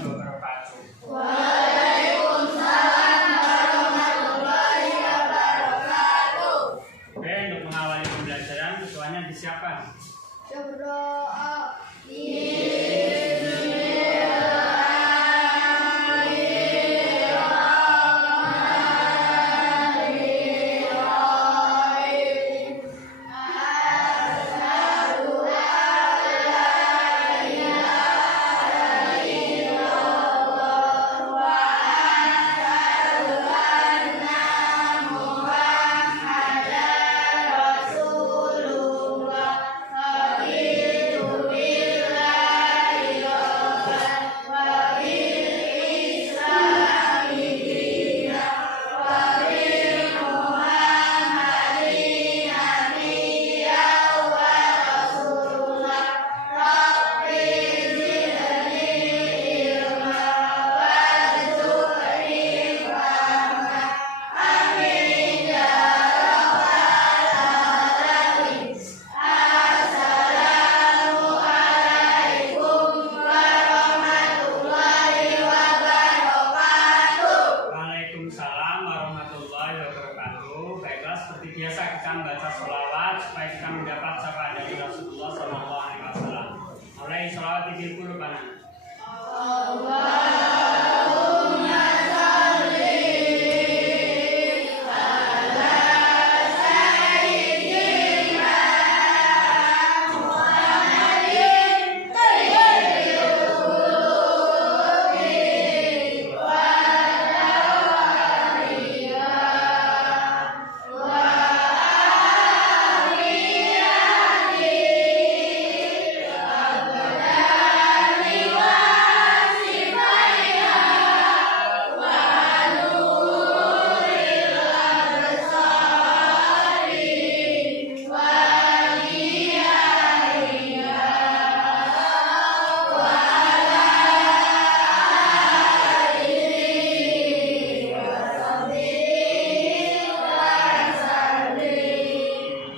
warahmatullahi wabarakatuh. Waalaikumsalam warahmatullahi wabarakatuh. Oke, untuk mengawali pembelajaran, ketuanya disiapkan. Berdoa. Waalaikumsalam warahmatullahi wabarakatuh. Baiklah, seperti biasa kita membaca sholawat supaya kita mendapat syafaat dari Rasulullah SAW. Mulai sholawat di qulubana. Allahumma sholli ala sayyidina Muhammadin sayyidil qulubi wal awliya wa amriyati abdani wa sifaya wa nuril absari wa niyaiha wa ala alihi wa sahbihi wa sallim.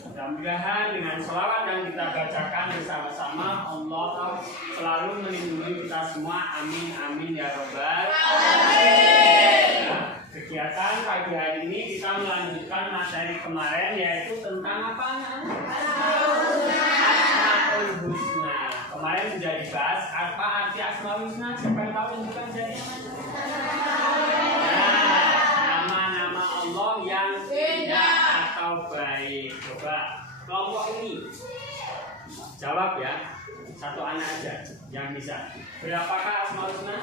Mudah-mudahan dengan sholawat yang kita bacakan bersama-sama, Allah selalu melindungi kita semua. Amin, amin ya robbal alamin. Nah, kegiatan pagi hari ini kita melanjutkan materi kemarin, yaitu tentang apa? Asmaul Husna. Kemarin sudah dibahas apa arti Asmaul Husna. Siapa yang tahu yang bukan jadi nama-nama Allah yang indah atau baik. Coba kelompok ini jawab ya. Satu anak aja yang bisa. Berapakah Asmaul Husna?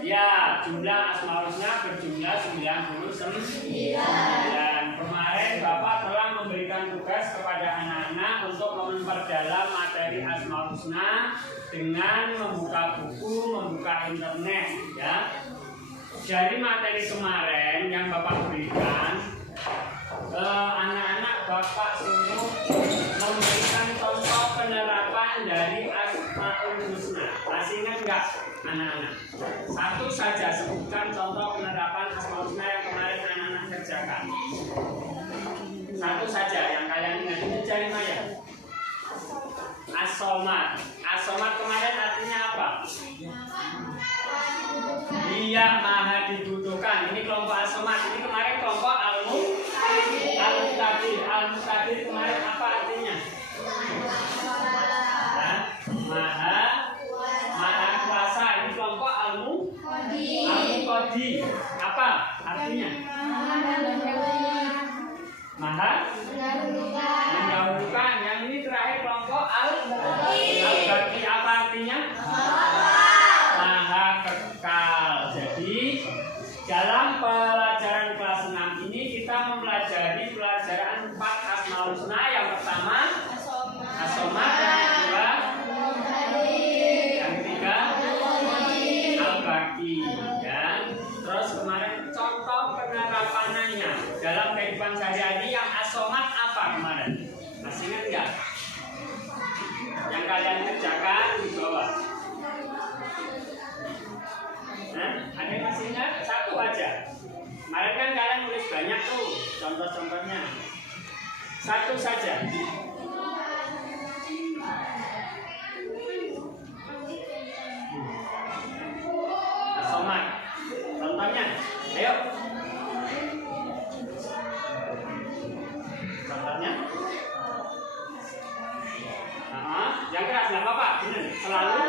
Ya, jumlah Asmaul Husna berjumlah 99. Dan kemarin Bapak telah memberikan tugas kepada anak-anak untuk memperdalam materi Asmaul Husna dengan membuka buku, membuka internet ya. Dari materi kemarin yang Bapak berikan, anak-anak Bapak suruh memberikan contoh penerapan dari Asmaul Husna. Masih ingat nggak anak-anak? Satu saja sebutkan contoh penerapan Asmaul Husna yang kemarin anak-anak kerjakan. Satu saja yang kalian ingat. Ini cari Maya. As-Somad. As-Somad kemarin artinya apa? Dia maha dibutuhkan. Ini kelompok As-Somad. Ini kemarin kelompok Al-Muqtadir. Al-Muqtadir kemarin apa artinya? Maha kuasa. Ini kelompok Al-Muqtadir. Apa artinya? Maha mendahulukan. Yang ini terakhir kelompok Al-Baqi. Apa artinya? Maha kekal. Jadi dalam pelajaran kelas 6 ini kita mempelajari pelajaran 4 Asmaul Husna. Yang pertama As-Somad, yang kedua, yang ketiga Al-Baqi. Dan terus kemarin contoh penerapannya dalam kehidupan sehari-hari. Yang As-Somad apa kemarin? Masih ingat nggak? Yang kalian kerjakan di bawah. Ada yang masih ingat? Satu aja. Kemarin kan kalian nulis banyak tuh contoh-contohnya. Satu saja. Al-Somad. Contohnya, ayo. Contohnya. Yang keras nggak apa-apa, benar. Selalu.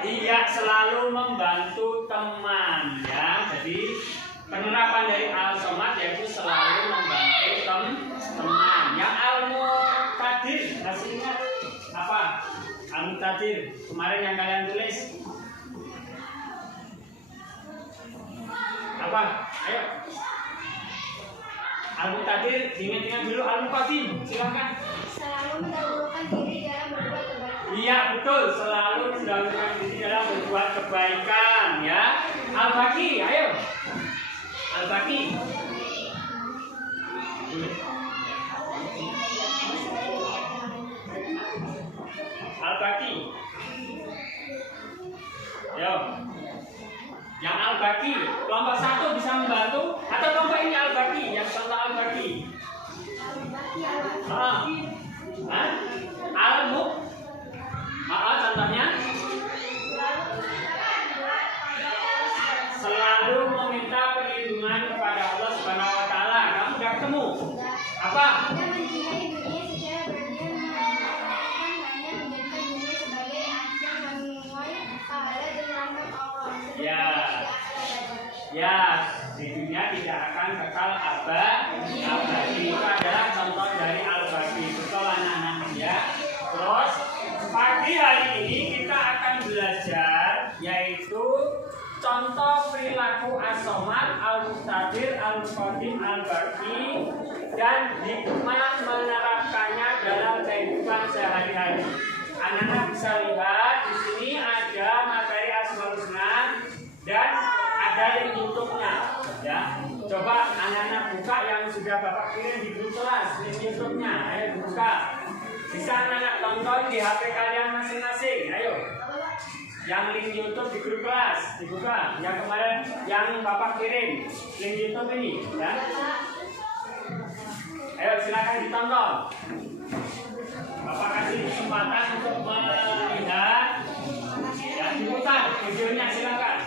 Iya, selalu membantu teman, ya. Jadi penerapan dari Al-Somad yaitu selalu membantu teman. Yang Al-Muqtadir, masih ingat apa? Al-Muqtadir kemarin yang kalian tulis apa? Ayo. Al-Muqtadir, ingat-ingat dulu Al-Muqaddim, silakan. Selalu mendahulukan diri dalam berbuat kebaikan. Iya betul, selalu mendahulukan diri dalam berbuat kebaikan, ya. Al-Baqi, ayo. Al-Baqi. Al-Baqi. Yo. Yang Al-Baqi, kelompok 1 bisa membantu atau kelompok ini Al-Baqi, yang contoh Al-Baqi. Contohnya selalu meminta perlindungan kepada Allah Subhanahu wa taala. Kamu udah ketemu? Apa? Mencintai dunia secara berlebihan mengharapkan hanya menjadikan dunia sebagai ajang menuai pahala dan rahmat Allah. Ya. Ya, di dunia tidak akan kekal abadi. Itu adalah contoh dari Al-Baqi. Betul anak-anak ya. Terus pagi hari ini kita akan belajar yaitu contoh perilaku As-Somad, Al-Muqtadir, Al-Muqaddim, Al-Baqi dan hikmah menerapkannya dalam kehidupan sehari-hari. Anak-anak bisa lihat di sini ada materi Asmaul Husna dan ada link YouTube-nya, ya. Coba anak-anak buka yang sudah Bapak kirim di grup kelas, link YouTube-nya. Ayo buka. Bisa anak-anak tonton di HP kalian masing-masing. Ayo. Yang link YouTube di grup kelas dibuka. Yang kemarin yang Bapak kirim link YouTube ini, ya. Ayo silakan ditonton. Bapak kasih kesempatan untuk melihat. Ya, diputar videonya silakan.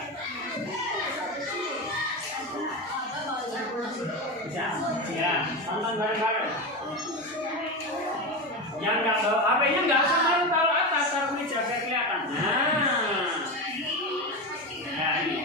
Ya, tonton bareng-bareng. Yang nggak bawa HP-nya nggak usah taruh atas, taruh meja biar kelihatan. Nah, ini.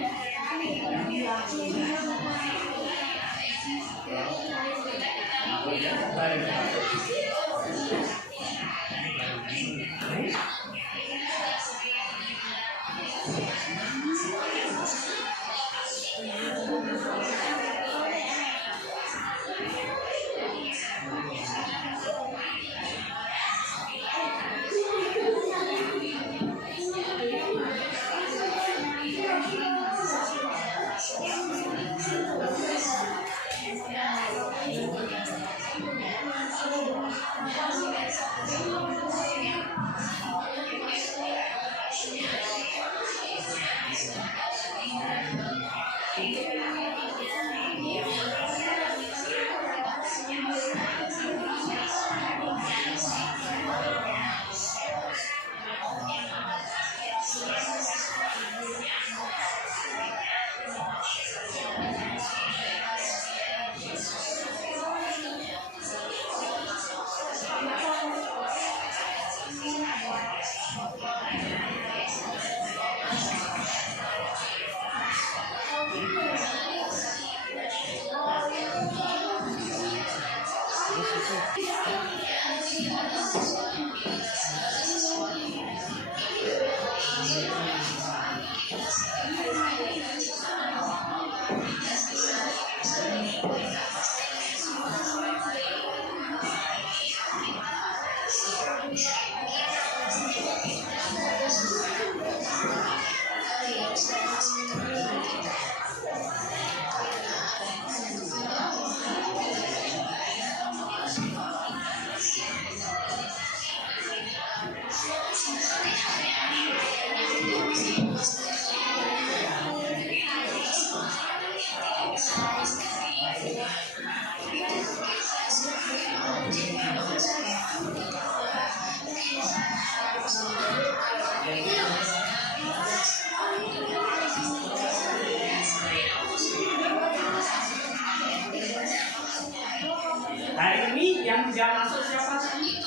yang tidak masuk siapa sih?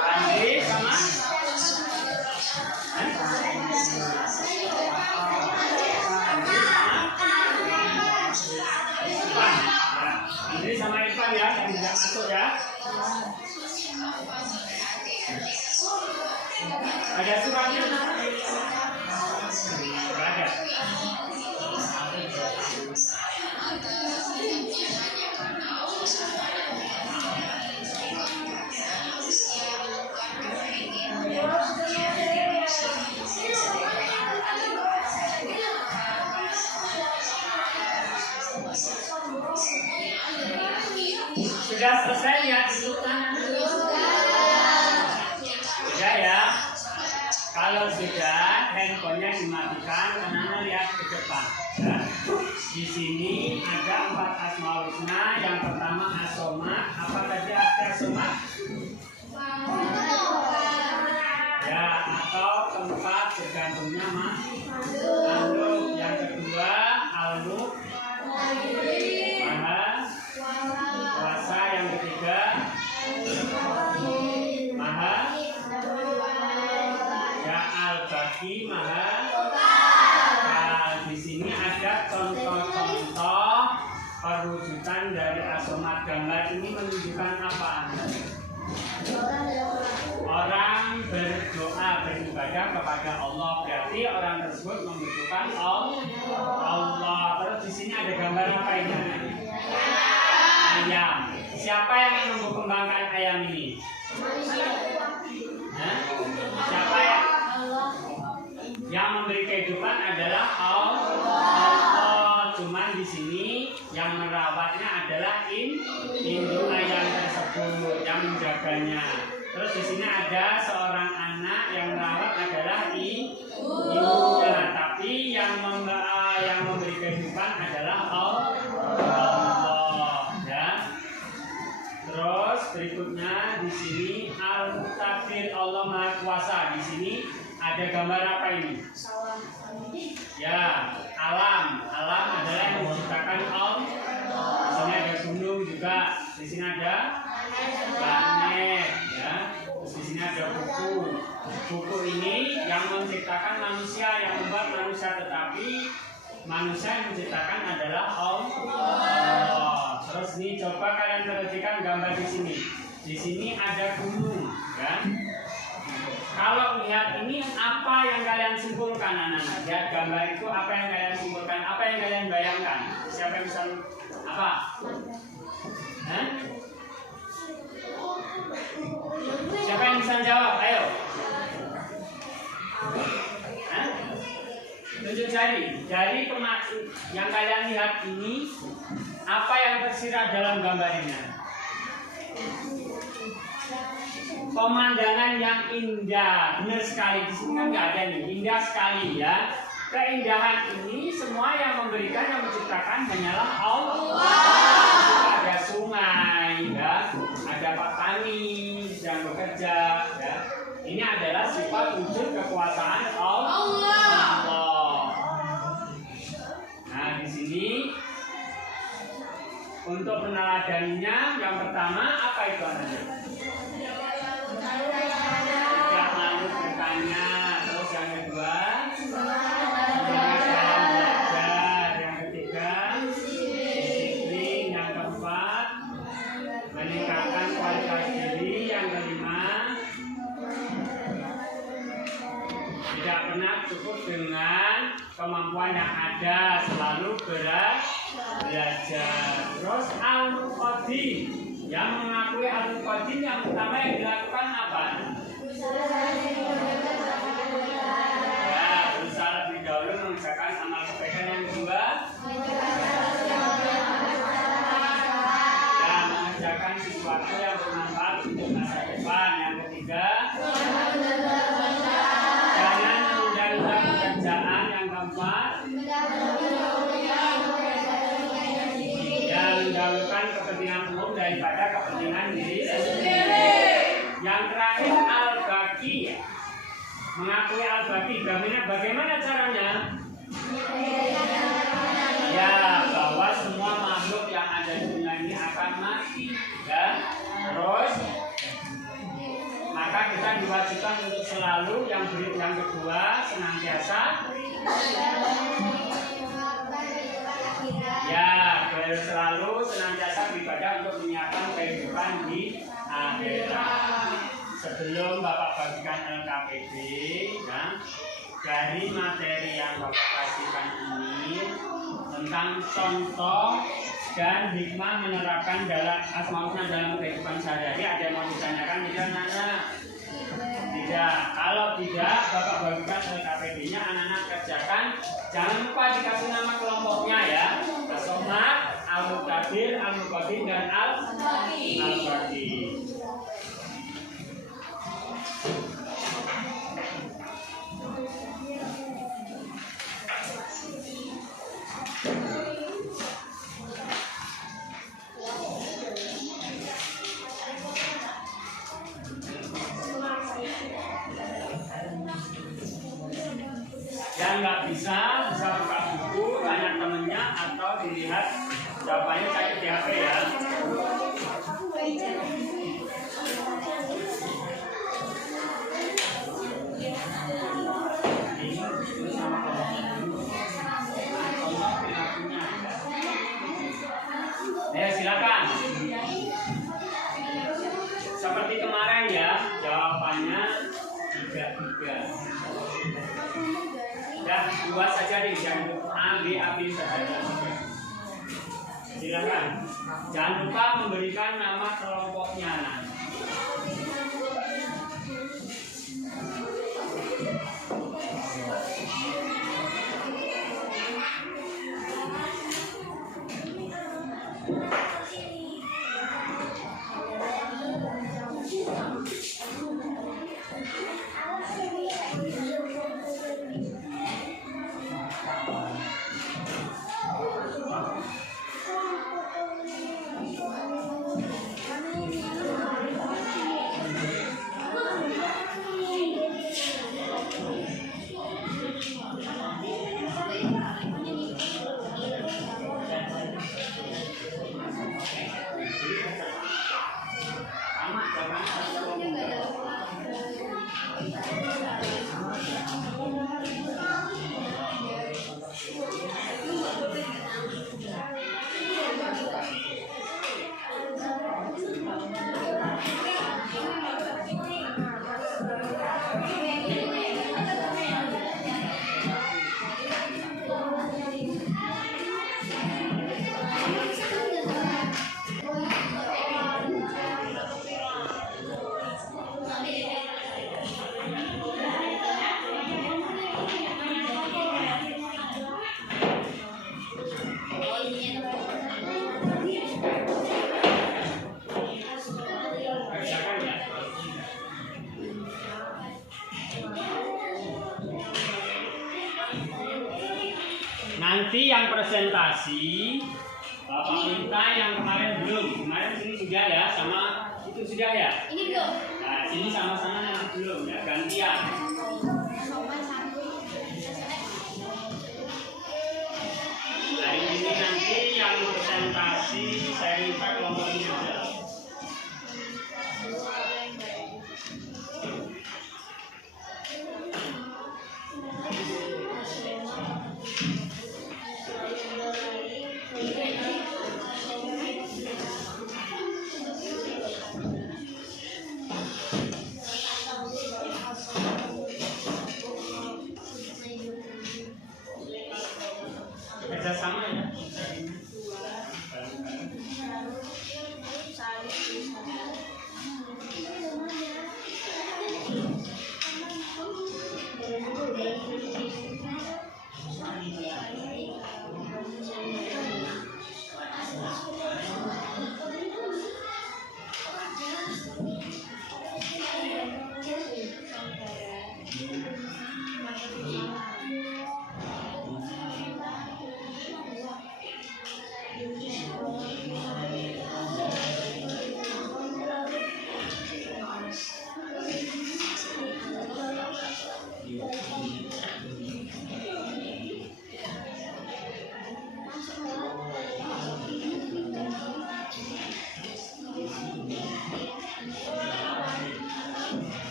Andri sama? Andri sama Irfan ya, yang tidak masuk ya. Ada suratnya? Ada. Sudah selesai ya tuntutan? Sudah ya. Kalau sudah, handphonenya dimatikan, karena lihat ke depan. Ya. Di sini ada 4 asmaul husna. Yang pertama as-somad. Apa tadi arti as-somad? Ya, atau tempat bergantungnya makhluk. Yang kedua al-mulk. Maha kuasa. Yang ketiga maha ya al-baqi, maha. Nah, di sini ada contoh-contoh perwujudan dari as-somad. Gambar ini menunjukkan apa? Orang berdoa, beribadah kepada Allah, berarti orang tersebut membutuhkan Allah. Terus di sini ada gambar apa ini? Ayam. Siapa yang mengembangkan ayam ini? Siapa yang memberi kehidupan adalah Allah. Cuman di sini yang merawatnya adalah induk ayam tersebut, yang menjaganya. Terus di sini ada seorang anak yang merawat adalah ibunya, tapi yang memberi kehidupan adalah Allah. Ya. Terus berikutnya di sini al-muqtadir, Allah Maha Kuasa. Di sini ada gambar apa ini? Ya, alam. Alam adalah yang menciptakan Allah. Di sini ada gunung juga. Di sini ada planet. Ya. Terus di sini ada buku. Buku ini yang menciptakan manusia, yang membuat manusia, tetapi manusia yang menciptakan adalah Allah. Terus ini coba kalian perhatikan gambar di sini. Di sini ada gunung, kan? Kalau lihat ini, apa yang kalian simpulkan, anak-anak? Lihat gambar itu, apa yang kalian simpulkan? Apa yang kalian bayangkan? Siapa yang bisa apa? Hah? Siapa yang bisa jawab? Ayo. Hah? Tunjuk jari. Jari yang kalian lihat ini, apa yang tersirat dalam gambar ini? Pemandangan yang indah, benar sekali. Di sini kan nggak ada nih, indah sekali ya. Keindahan ini semua yang memberikan, yang menciptakan hanyalah Allah. Ada sungai, ya, ada Pak Tani yang bekerja, ya. Ini adalah sifat wujud kekuasaan Allah. Nah, di sini untuk meneladaninya, yang pertama apa itu anaknya? Setiap makhluk bertanya. Terus yang kedua, belajar. Yang ketiga, disiplin. Yang keempat, meningkatkan kualitas diri. Yang kelima, tidak pernah cukup dengan kemampuan yang ada, selalu belajar. Terus al-muqaddim, yang mengakui al-muqaddim, yang pertama yang dilakukan apa? Ya, berusaha lebih dahulu mengerjakan amal kebaikan. Yang kedua, dan mengerjakan sesuatu yang bermanfaat untuk masa depan. Yang ketiga, jangan menunda-nunda pekerjaan. Yang keempat, mendahulukan kepentingan umum daripada kepentingan diri sendiri. Yang terakhir, al-baqi, mengakui al-baqi. Bagaimana caranya? Ya, bahwa semua makhluk yang ada di dunia ini akan mati. ya. Terus maka kita diwajibkan untuk selalu yang kedua senantiasa ya selalu senantiasa beribadah untuk menyiapkan kehidupan di akhirat. Sebelum Bapak bagikan LKPD ya, dari materi yang Bapak kasihkan ini tentang contoh dan hikmah menerapkan dalam asmaul husna dalam kehidupan sehari-hari, ada yang mau ditanyakan tidak Nana? Tidak. Kalau tidak, Bapak bagikan LKPD-nya, anak-anak kerjakan. Jangan lupa dikasih nama kelompoknya ya. As-Somad, Al-Muqtadir, Al-Muqtadir dan Al-Faqih. Yang nggak bisa buka buku, tanya temennya atau dilihat jawabannya cari di HP ya. Silakan. Seperti kemarin ya, jawabannya 3. Dan 2 saja nih, jangan A, B, A, B saja. Silakan. Jangan lupa memberikan nama kelompoknya. Nanti yang presentasi Bapak minta yang kemarin belum. Kemarin sini sudah ya, sama itu sudah ya. Ini belum. Nah, sini sama sana nanti belum ya, gantian. Nah, ini nanti yang presentasi saya minta kelompok ini aja.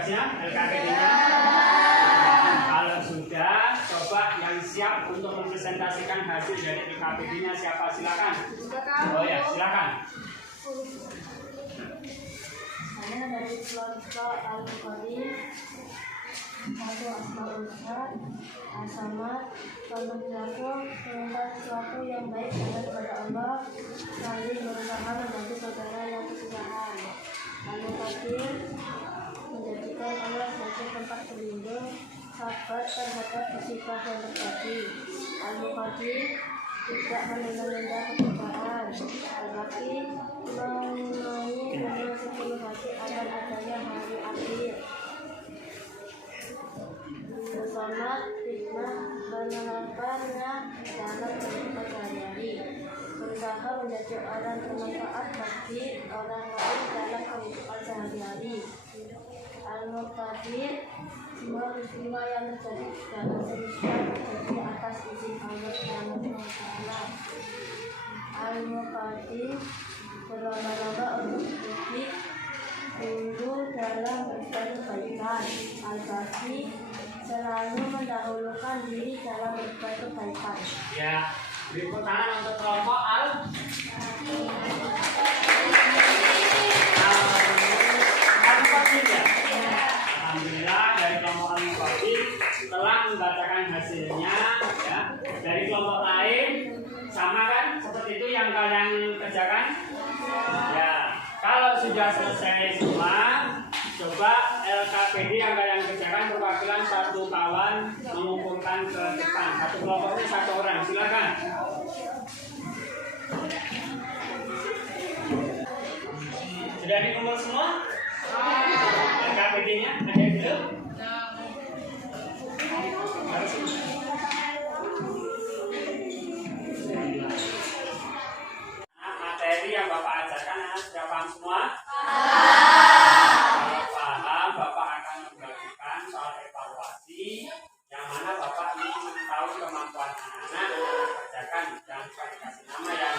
tugasnya LKPD-nya? Kalau sudah, coba yang siap untuk mempresentasikan hasil dari LKPD-nya siapa? Silakan. Oh ya, silakan. Saya dari kelompok Al-Qadim, satu Asmaul Husna, As-Samad, berperilaku perintah sesuatu yang baik kepada Allah, saling berusaha membantu saudara yang kesusahan. Al-Qadir, menjadikan Allah sebagai tempat berlindung, sahabat terhadap musibah yang terjadi. Al-Qadir, tidak menunda-nunda pekerjaan. Al-Baqi, mengenai dengan sepenuh hati akan adanya hari akhir. Bersama hikmah menerapkannya dalam kehidupan sehari-hari, berusaha menjadi orang bermanfaat bagi orang lain dalam kehidupan sehari-hari. Al-Muqtadir, semua peristiwa yang terjadi dalam semesta terjadi atas izin Allah Subhanahu wa Ta'ala. Al-Muqtadir, berlomba-lomba untuk lebih unggul dalam berbuat kebaikan. Al-Baqi, selalu mendahulukan diri dalam berbuat kebaikan. Ya, beri tepuk tangan untuk kelompok Al. Al-Muqtadir ya. Alhamdulillah dari kelompok Al-Muqtadir telah membacakan hasilnya ya. Dari kelompok lain sama kan seperti itu yang kalian kerjakan? Ya. Kalau sudah selesai semua, coba LKPD yang kalian kerjakan perwakilan satu kawan mengumpulkan ke depan. Satu kelompoknya satu orang, silakan. Sudah dikumpul semua? LKPD-nya ada yang belum? Materi yang Bapak ajarkan sudah paham semua? Kalau paham, Bapak akan membagikan soal evaluasi yang mana Bapak ingin mengetahui kemampuan anak-anak kerjakan. Jangan lupa dikasih nama ya.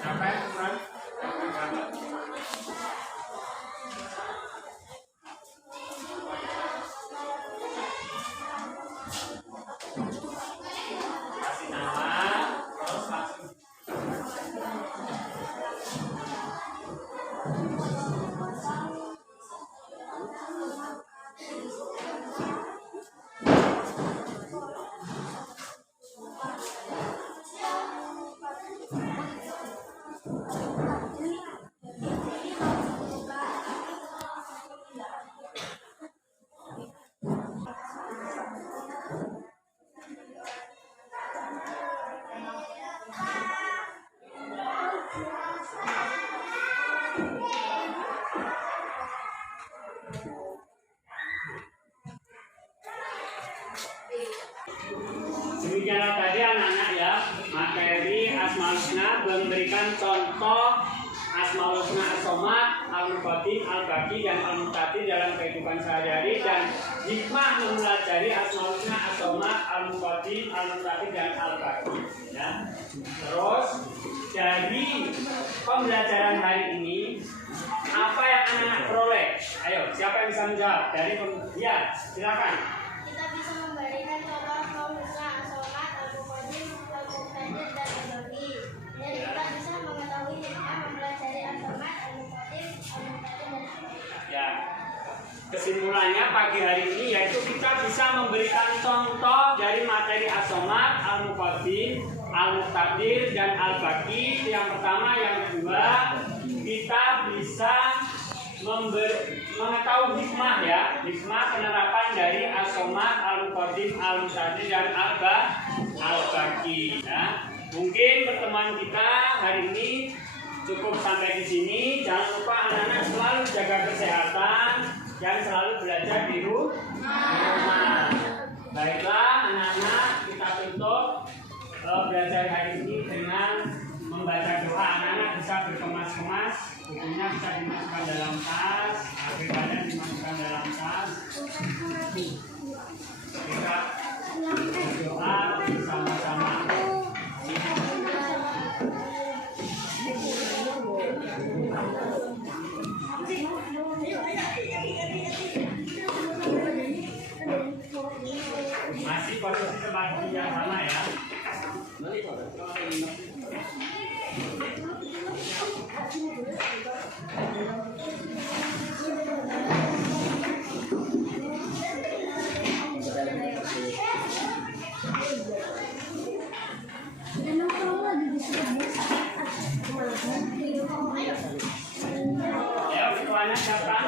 Siapa yang kurang? Kasih nama, terus langsung. Demikianlah tadi anak-anak ya, materi Asmaul Husna memberikan contoh Asmaul Husna As-Samad, Al-Muqaddim, Al-Baqi dan Al-Muqtadir dalam kehidupan sehari-hari, dan hikmah mempelajari Asmaul Husna As-Samad, Al-Muqaddim, Al-Muqtadir dan Al-Baqi ya. Terus dari pembelajaran hari ini apa yang anak-anak peroleh? Ayo, siapa yang bisa menjawab? Ya, silakan. Kita bisa memberikan contoh Asmaul Husna, As-Samad, Al-Muqaddim, Al-Muqtadir dan Al-Baqi. Dan kita bisa mengetahui hikmah mempelajari As-Samad, Al-Muqaddim, Al-Muqtadir dan Al-Baqi. Ya. Kesimpulannya pagi hari ini yaitu kita bisa memberikan contoh dari materi As-Samad, Al-Muqaddim, Al-Muqtadir dan Al-Baqi. Yang pertama, yang kedua, kita bisa mengetahui hikmah ya, hikmah penerapan dari As-Samad, Al-Muqaddim, Al-Muqtadir dan Al-Baqi ya. Mungkin pertemuan kita hari ini cukup sampai di sini. Jangan lupa anak-anak selalu jaga kesehatan dan selalu belajar di rumah. Baiklah anak-anak, kita tutup belajar hari ini dengan membaca doa. Anak-anak bisa berkemas-kemas, bukunya bisa dimasukkan dalam tas, HP kalian dimasukkan dalam tas. Kita berdoa bersama-sama. Masih posisi tempat yang sama ya. Ya, ketuanya siapa?